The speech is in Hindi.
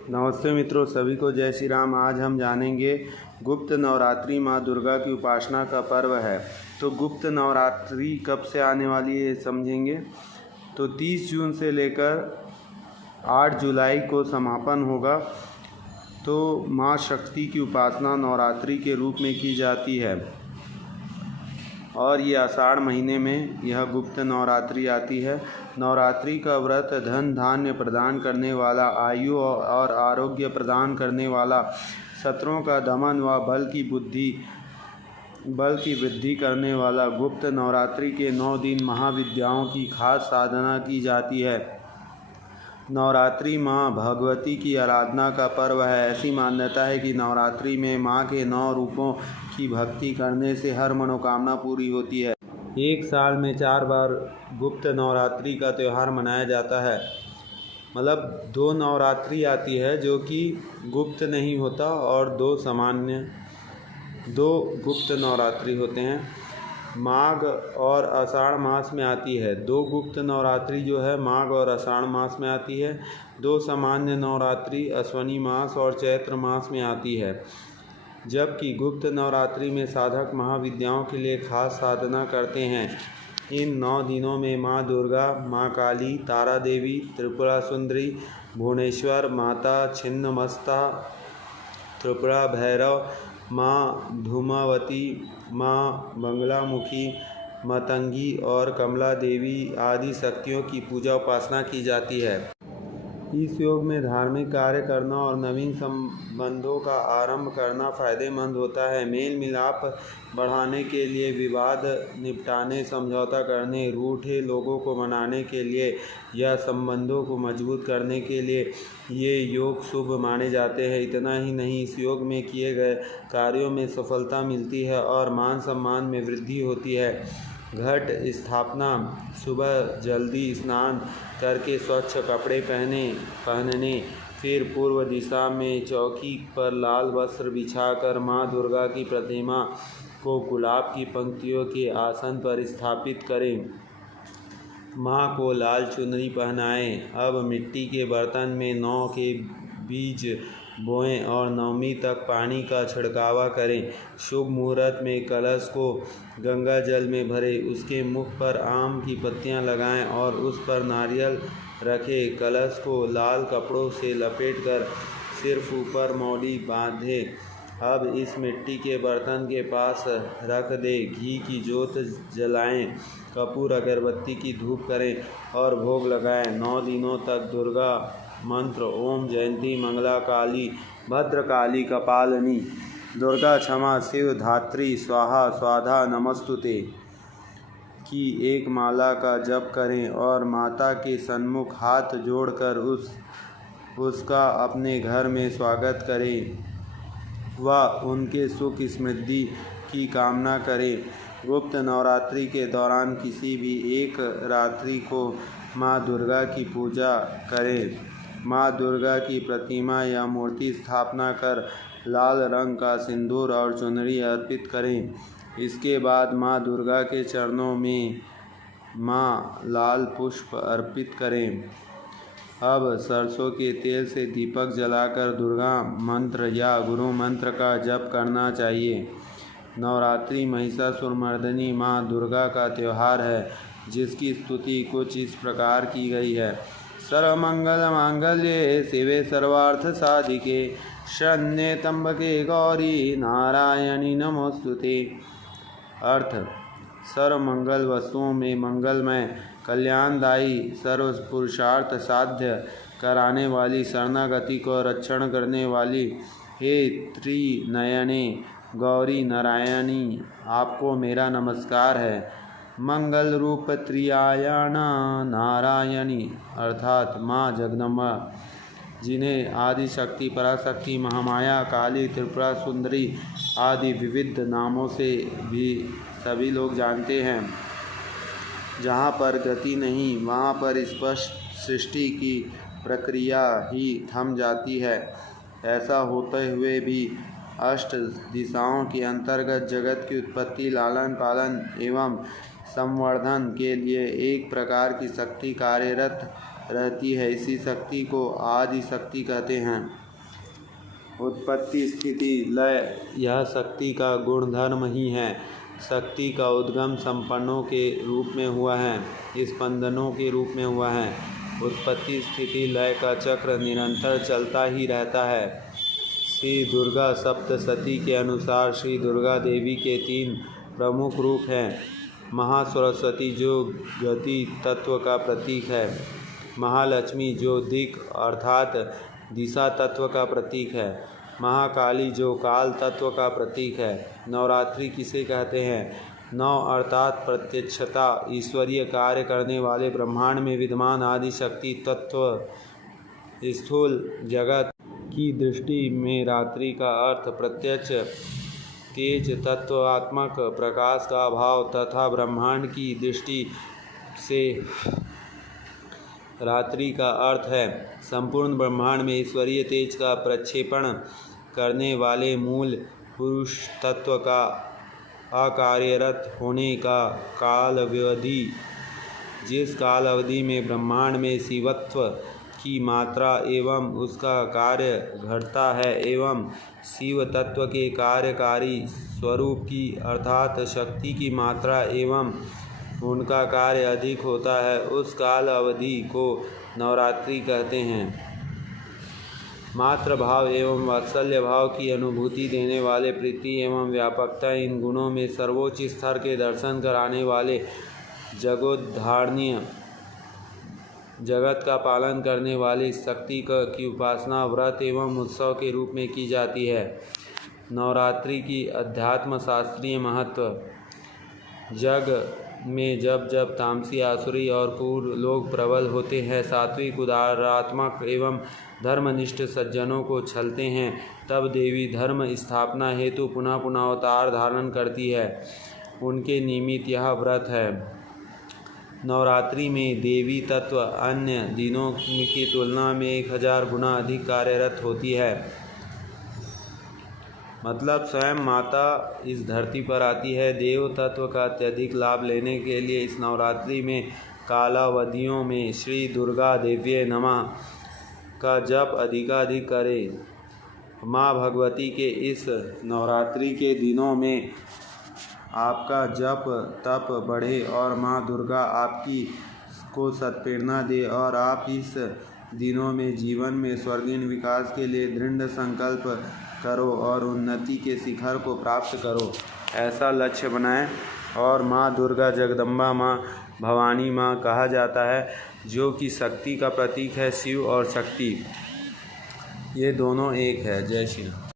नमस्ते मित्रों, सभी को जय श्री राम। आज हम जानेंगे गुप्त नवरात्रि माँ दुर्गा की उपासना का पर्व है। तो गुप्त नवरात्रि कब से आने वाली है समझेंगे। तो 30 जून से लेकर 8 जुलाई को समापन होगा। तो माँ शक्ति की उपासना नवरात्रि के रूप में की जाती है और ये आषाढ़ महीने में यह गुप्त नवरात्रि आती है। नवरात्रि का व्रत धन धान्य प्रदान करने वाला, आयु और आरोग्य प्रदान करने वाला, शत्रुओं का दमन व बल की वृद्धि करने वाला गुप्त नवरात्रि के 9 दिन महाविद्याओं की खास साधना की जाती है। नवरात्रि माँ भगवती की आराधना का पर्व है। ऐसी मान्यता है कि नवरात्रि में माँ के 9 रूपों की भक्ति करने से हर मनोकामना पूरी होती है। एक साल में 4 बार गुप्त नवरात्रि का त्यौहार मनाया जाता है। मतलब 2 नवरात्रि आती है जो कि गुप्त नहीं होता और 2 गुप्त नवरात्रि होते हैं। माघ और आषाढ़ मास में आती है। 2 गुप्त नवरात्रि जो है माघ और आषाढ़ मास में आती है। 2 सामान्य नवरात्रि अश्वनी मास और चैत्र मास में आती है। जबकि गुप्त नवरात्रि में साधक महाविद्याओं के लिए खास साधना करते हैं। इन 9 दिनों में माँ दुर्गा, माँ काली, तारा देवी, त्रिपुरा सुंदरी, भुवनेश्वर माता, छिन्नमस्ता, त्रिपुरा भैरव, माँ धूमावती, माँ बंगलामुखी, मतंगी और कमला देवी आदि शक्तियों की पूजा उपासना की जाती है। इस योग में धार्मिक कार्य करना और नवीन संबंधों का आरंभ करना फायदेमंद होता है। मेल मिलाप बढ़ाने के लिए, विवाद निपटाने, समझौता करने, रूठे लोगों को मनाने के लिए या संबंधों को मजबूत करने के लिए ये योग शुभ माने जाते हैं। इतना ही नहीं, इस योग में किए गए कार्यों में सफलता मिलती है और मान सम्मान में वृद्धि होती है। घट स्थापना, सुबह जल्दी स्नान करके स्वच्छ कपड़े पहनने, फिर पूर्व दिशा में चौकी पर लाल वस्त्र बिछाकर माँ दुर्गा की प्रतिमा को गुलाब की पंक्तियों के आसन पर स्थापित करें। माँ को लाल चुनरी पहनाएं। अब मिट्टी के बर्तन में 9 के बीज बोएं और नवमी तक पानी का छिड़कावा करें। शुभ मुहूर्त में कलश को गंगा जल में भरें। उसके मुख पर आम की पत्तियां लगाएं और उस पर नारियल रखें। कलश को लाल कपड़ों से लपेटकर सिर्फ ऊपर मौली बांधें। अब इस मिट्टी के बर्तन के पास रख दें। घी की जोत जलाएं, कपूर अगरबत्ती की धूप करें और भोग लगाएं। 9 दिनों तक दुर्गा मंत्र ओम जयंती मंगला काली भद्रकाली कपालिनी दुर्गा क्षमा शिव धात्री स्वाहा स्वाधा नमस्तुते की एक माला का जप करें और माता के सन्मुख हाथ जोड़कर उसका अपने घर में स्वागत करें व उनके सुख समृद्धि की कामना करें। गुप्त नवरात्रि के दौरान किसी भी एक रात्रि को माँ दुर्गा की पूजा करें। माँ दुर्गा की प्रतिमा या मूर्ति स्थापना कर लाल रंग का सिंदूर और चुनरी अर्पित करें। इसके बाद माँ दुर्गा के चरणों में माँ लाल पुष्प अर्पित करें। अब सरसों के तेल से दीपक जलाकर दुर्गा मंत्र या गुरु मंत्र का जप करना चाहिए। नवरात्रि महिषासुरमर्दिनी माँ दुर्गा का त्यौहार है, जिसकी स्तुति कुछ इस प्रकार की गई है। सर्वमंगल मांगल्ये शिवे सर्वार्थ साधिके शरण्ये त्र्यंबके गौरी नारायणी नमोस्तुते। अर्थ: सर्वमंगल वस्तुओं में मंगलमय, कल्याणदायी, सर्व पुरुषार्थ साध्य कराने वाली, शरणागति को रक्षण करने वाली हे त्रिनयने गौरी नारायणी, आपको मेरा नमस्कार है। मंगल रूप त्रियायाना नारायणी अर्थात माँ जगदम्बा, जिन्हें आदि शक्ति, पराशक्ति, महामाया, काली, त्रिपुरा सुंदरी आदि विविध नामों से भी सभी लोग जानते हैं। जहाँ पर गति नहीं, वहाँ पर स्पष्ट सृष्टि की प्रक्रिया ही थम जाती है। ऐसा होते हुए भी अष्ट दिशाओं के अंतर्गत जगत की उत्पत्ति, लालन पालन एवं संवर्धन के लिए एक प्रकार की शक्ति कार्यरत रहती है। इसी शक्ति को आदि शक्ति कहते हैं। उत्पत्ति स्थिति लय यह शक्ति का गुणधर्म ही है। शक्ति का उद्गम संपन्नों के रूप में हुआ है, स्पंदनों के रूप में हुआ है। उत्पत्ति स्थिति लय का चक्र निरंतर चलता ही रहता है। श्री दुर्गा सप्तशती के अनुसार श्री दुर्गा देवी के 3 प्रमुख रूप हैं। महासरस्वती जो गति तत्व का प्रतीक है, महालक्ष्मी जो दिक् अर्थात दिशा तत्व का प्रतीक है, महाकाली जो काल तत्व का प्रतीक है। नवरात्रि किसे कहते हैं? नौ अर्थात प्रत्यक्षता ईश्वरीय कार्य करने वाले ब्रह्मांड में विद्यमान आदि शक्ति तत्व स्थूल जगत की दृष्टि में रात्रि का अर्थ प्रत्यक्ष तेज तत्वात्मक प्रकाश का अभाव तथा ब्रह्मांड की दृष्टि से रात्रि का अर्थ है संपूर्ण ब्रह्मांड में ईश्वरीय तेज का प्रक्षेपण करने वाले मूल पुरुष तत्व का अकार्यरत होने का काल अवधि। जिस काल अवधि में ब्रह्मांड में शिवत्व की मात्रा एवं उसका कार्य घटता है एवं शिव तत्व के कार्यकारी स्वरूप की अर्थात शक्ति की मात्रा एवं उनका कार्य अधिक होता है, उस काल अवधि को नवरात्रि कहते हैं। मात्र भाव एवं वात्सल्य भाव की अनुभूति देने वाले प्रीति एवं व्यापकता इन गुणों में सर्वोच्च स्तर के दर्शन कराने वाले जगोद्धारणीय जगत का पालन करने वाली शक्ति की उपासना व्रत एवं उत्सव के रूप में की जाती है। नवरात्रि की अध्यात्म शास्त्रीय महत्व। जग में जब जब तामसी आसुरी और पूर्व लोग प्रबल होते हैं, सात्विक उदारात्मक एवं धर्मनिष्ठ सज्जनों को छलते हैं, तब देवी धर्म स्थापना हेतु पुनः पुनः अवतार धारण करती है। उनके निमित्त यह व्रत है। नवरात्रि में देवी तत्व अन्य दिनों की तुलना में 1000 गुना अधिक कार्यरत होती है। मतलब स्वयं माता इस धरती पर आती है। देव तत्व का अत्यधिक लाभ लेने के लिए इस नवरात्रि में कालावधियों में श्री दुर्गा देव्ये नमः का जप अधिकाधिक करें। माँ भगवती के इस नवरात्रि के दिनों में आपका जप तप बढ़े और माँ दुर्गा आपकी को सत्प्रेरणा दे और आप इस दिनों में जीवन में स्वर्गीय विकास के लिए दृढ़ संकल्प करो और उन्नति के शिखर को प्राप्त करो, ऐसा लक्ष्य बनाएं। और माँ दुर्गा जगदम्बा माँ भवानी माँ कहा जाता है, जो कि शक्ति का प्रतीक है। शिव और शक्ति ये दोनों एक है। जय श्री राम।